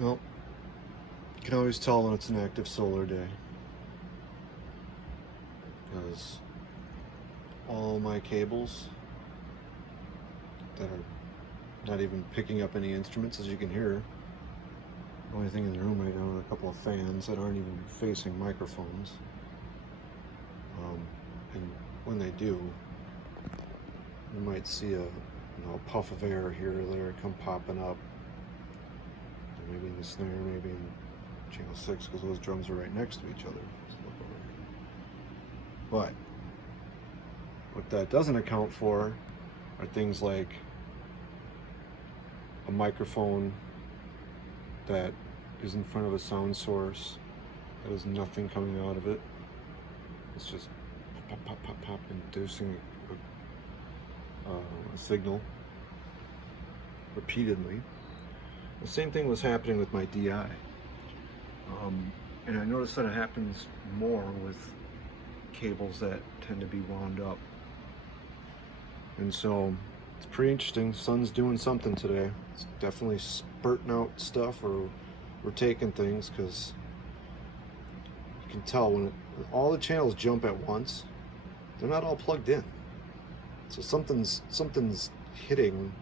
Well, you can always tell when it's an active solar day because all my cables that are not even picking up any instruments, as you can hear. The only thing in the room right now are a couple of fans that aren't even facing microphones. And when they do, you might see a puff of air here or there come popping up. Maybe in the snare, maybe in channel 6, because those drums are right next to each other. But what that doesn't account for are things like a microphone that is in front of a sound source that has nothing coming out of it. It's just pop, pop, pop, pop, inducing a signal repeatedly. The same thing was happening with my DI. And I noticed that it happens more with cables that tend to be wound up. And so it's pretty interesting. The sun's doing something today. It's definitely spurting out stuff, or we're taking things, because you can tell when all the channels jump at once, they're not all plugged in. So something's hitting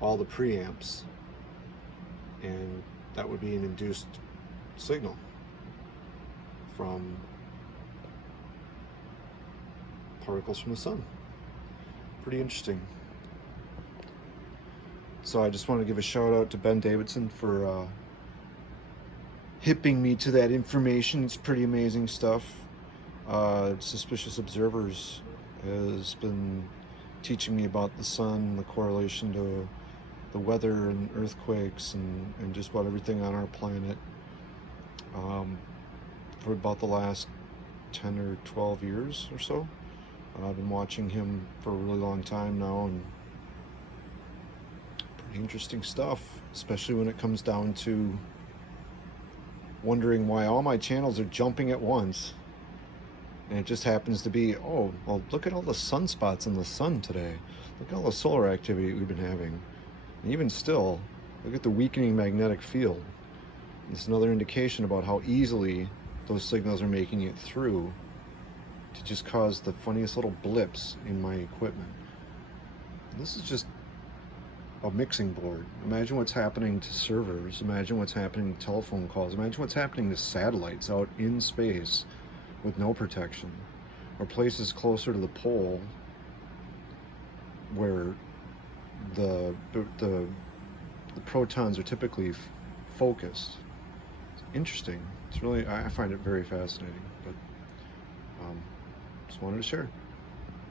all the preamps, and that would be an induced signal from particles from the sun. Pretty interesting. So I just want to give a shout out to Ben Davidson for hipping me to that information. It's pretty amazing stuff. Suspicious Observers has been teaching me about the sun, the correlation to the weather and earthquakes and just about everything on our planet for about the last 10 or 12 years or so. I've been watching him for a really long time now, and pretty interesting stuff, especially when it comes down to wondering why all my channels are jumping at once. And it just happens to be, oh, well, look at all the sunspots in the sun today. Look at all the solar activity we've been having. And even still, look at the weakening magnetic field. It's another indication about how easily those signals are making it through to just cause the funniest little blips in my equipment. This is just a mixing board. Imagine what's happening to servers. Imagine what's happening to telephone calls. Imagine what's happening to satellites out in space with no protection, or places closer to the pole where the protons are typically focused. It's interesting. It's really, I find it very fascinating. But just wanted to share.